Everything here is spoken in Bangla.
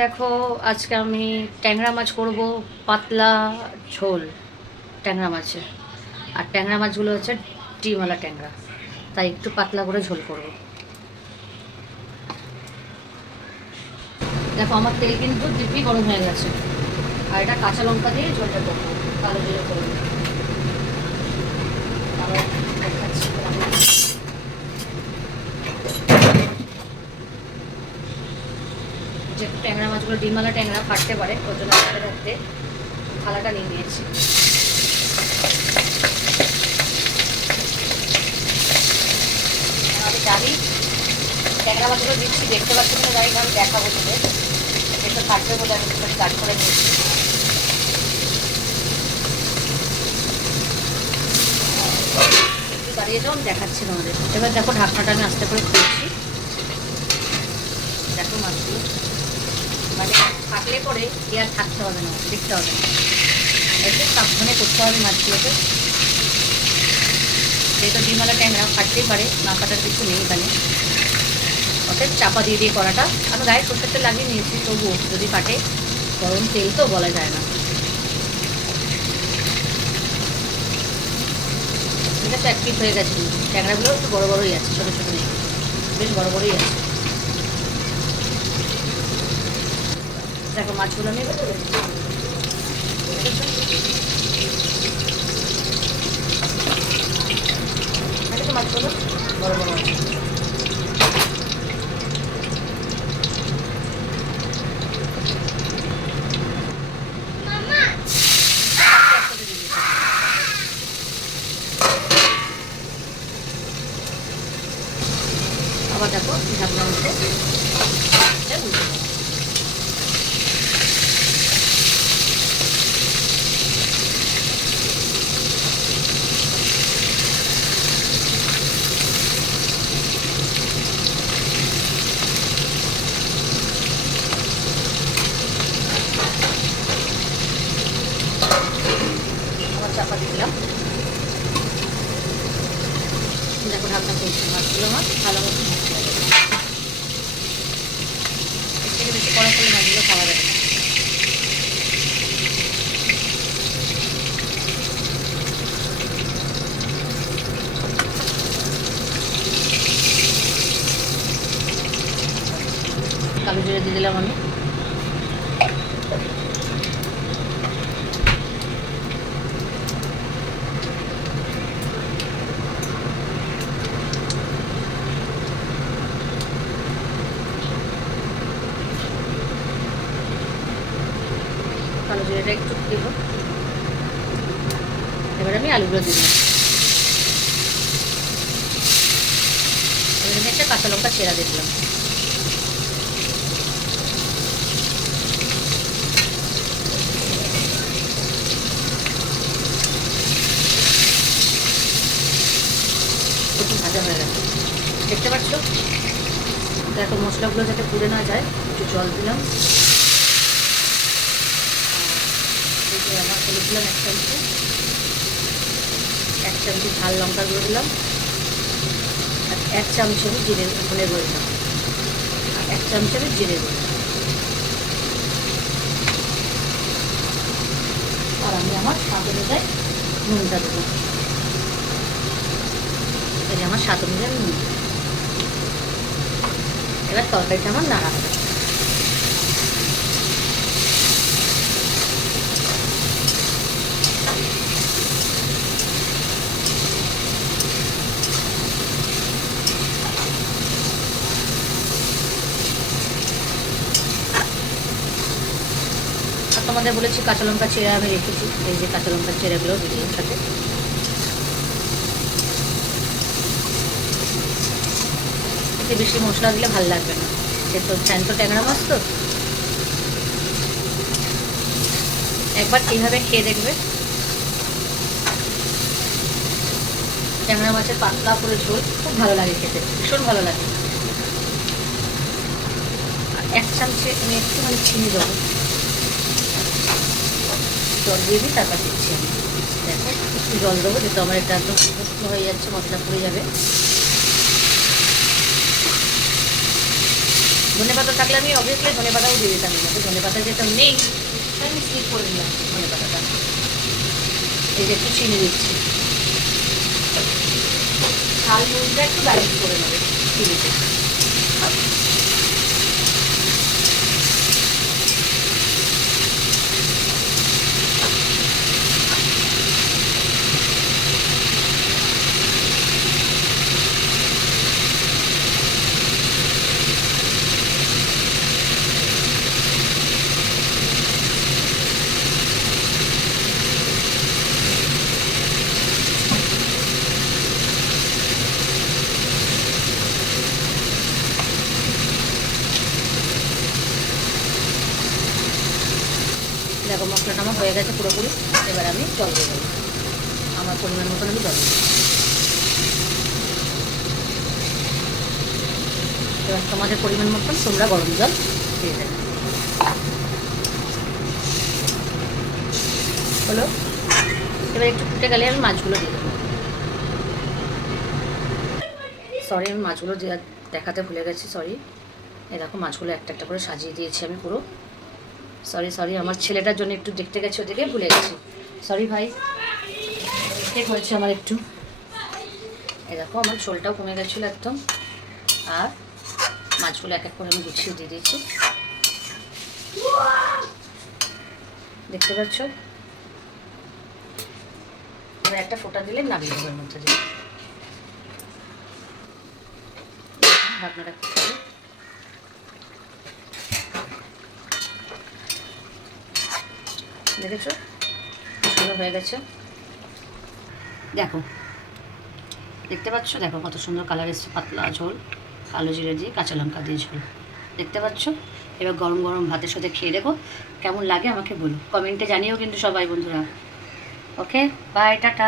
দেখো, আজকে আমি ট্যাংরা মাছ করব পাতলা ঝোল, ট্যাংরা মাছের আর ট্যাংরা মাছগুলো হচ্ছে ডিমওয়ালা ট্যাংরা। তাই একটু পাতলা করে ঝোল করব। দেখো, আমার তেল কিন্তু দিব্যি গরম হয়ে গেছে। আর এটা কাঁচা লঙ্কা দিয়ে ঝোলটা করব। কালো জিরে করব তারপর দেখাচ্ছি তোমাদের। যে ট্যাংরা মাছগুলো ডিমালা ট্যাংরা ফাটতে পারে, ওর জন্য হাতে হাতে থালাটা নিয়ে নিয়েছি। আমি ট্যাংরা মাছগুলো দিচ্ছি, দেখতে পাচ্ছি না জানি আমি দেখাবো তোদের একটু ফাটবে বলে আমি একটু কাট করে নিয়েছি দাঁড়িয়ে যাও, আমি দেখাচ্ছি তোমাদের। এবার দেখো ঢাকনাটা আমি আস্তে করে খুলছি। দেখো মাছগুলো। মানে থাকলে পরে কি আর থাকতে হবে না, দেখতে হবে না। একটু সাবধানে করতে হবে মাছগুলোকে। যেহেতু ডিমালা ট্যাংরা ফাটতেই পারে, না ফাটার কিছু নেই এখানে। অতএব চাপা দিয়ে দিয়ে করাটা। আমি গায়ে তেল লাগিয়ে নিয়েছি, তবুও যদি ফাটে, গরম তেল তো বলা যায় না। ঠিক আছে, এক পিস হয়ে গেছে। ট্যাংরাগুলো একটু বড়ো বড়োই আছে, ছোটো ছোটো নেই। বেশ বড়ো বড়োই আছে। দেখো মাছগুলো আমি এবার তুলে নিচ্ছি। দেখেছ মাছগুলো বড় বড় আছে একসাথে দিয়ে দিচ্ছি। আবার দেখো ঢাকনা উঠে এটা উল্টে দেবো। আবার চাপা দিয়ে দিলাম দেখো ঢাকনা খুলছি মাছগুলো মাছ ভালো মতো ভাজতে হবে এর থেকে বেশি কড়া করলে মাছগুলো খাওয়া যাবে না কালো জিরে দিয়ে দিলাম আমি। কালো জিরেটা একটু দিব। এবার আমি আলুগুলো দিলাম। এবার একটা কাঁচা লঙ্কা দিয়ে দিলাম একটু ভাজা হয়ে গেছে। দেখতে পাচ্ছ? দেখো, মশলাগুলো যাতে পুড়ে না যায়, একটু জল দিলাম। আমার দিলাম এক চামচে। এক চামচি ঝাল লঙ্কা গুঁড়ো দিলাম। আর এক চামচ আমি জিরে, ধনে গুঁড়ো দিলাম। আর এক চামচ আমি জিরে গুঁড়ো আর আমি আমার স্বাদ অনুযায়ী নুনটা দেবো। এই আমার স্বাদ অনুযায়ী নুন দিলাম। এবার তরকারিটা আমার নাড়া হবে। আর তোমাদের বলেছি কাঁচা লঙ্কা চেরা আমি রেখেছি। এই যে কাঁচা লঙ্কা চেরাগুলো দিদি সাথে এতে বেশি মশলা দিলে ভালো লাগবে না। সে তো জ্যান্ত ট্যাংরা মাছ তো। একবার এইভাবে খেয়ে দেখবে। ট্যাংরা মাছের পাতলা করে ঝোল, খুব ভালো লাগে খেতে, ভীষণ ভালো লাগে। আর এক চামচে আমি একটুখানি চিনি দেবো। জল দিয়ে দিই, তারপর দিচ্ছি আমি। দেখো, একটু জল দেবো, যেহেতু আমার এটা একদম হয়ে যাচ্ছে, মশলা পড়ে যাবে। ধনে পাতা থাকলে আমি অবভিয়াসলি ধনে পাতাও দিয়ে দিতাম কিন্তু ধনে পাতা যেটা নেই আমি স্কিপ করে দিলাম ধনে পাতাটা এই যে একটু চিনি দিচ্ছি। ঝাল নুনটা একটু ব্যালেন্স করে নেবে, চিনিতে। দেখো, মশলাটা আমার হয়ে গেছে পুরোপুরি। এবার আমি জল দিয়ে দেবো। আমার পরিমাণ মতন আমি জল এবার তোমাদের পরিমাণ মতন তোমরা গরম জল দিয়ে দেবে। হলো? এবার একটু ফুটে গেলে আমি মাছগুলো দিয়ে দেবো। সরি আমি মাছগুলো দেখাতে ভুলে গেছি সরি এরকম মাছগুলো একটা একটা করে সাজিয়ে দিয়েছি আমি পুরো। সরি সরি আমার ছেলেটার জন্য একটু দেখতে গেছি ওদিকে ভুলে গেছি। সরি ভাই ঠিক হয়েছে আমার একটু? এই দেখো, আমার ঝোলটাও কমে গেছিল একদম। আর মাছগুলো এক এক করে আমি গুছিয়ে দিয়ে দিয়েছি। দেখতে পাচ্ছ? একটা ফোঁটা দিলে নামিয়ে এর মধ্যে দিয়ে। ঢাকনাটা দেখেছ? সুন্দর হয়ে গেছে। দেখো। দেখতে পাচ্ছ? দেখো কত সুন্দর কালার এসছে, পাতলা ঝোল, কালো জিরে দিয়ে কাঁচা লঙ্কা দিয়ে ঝোল। দেখতে পাচ্ছ? এবার গরম গরম ভাতের সাথে খেয়ে দেখো, কেমন লাগে আমাকে বলো। কমেন্টে জানিও কিন্তু সবাই বন্ধুরা। Okay bye tata.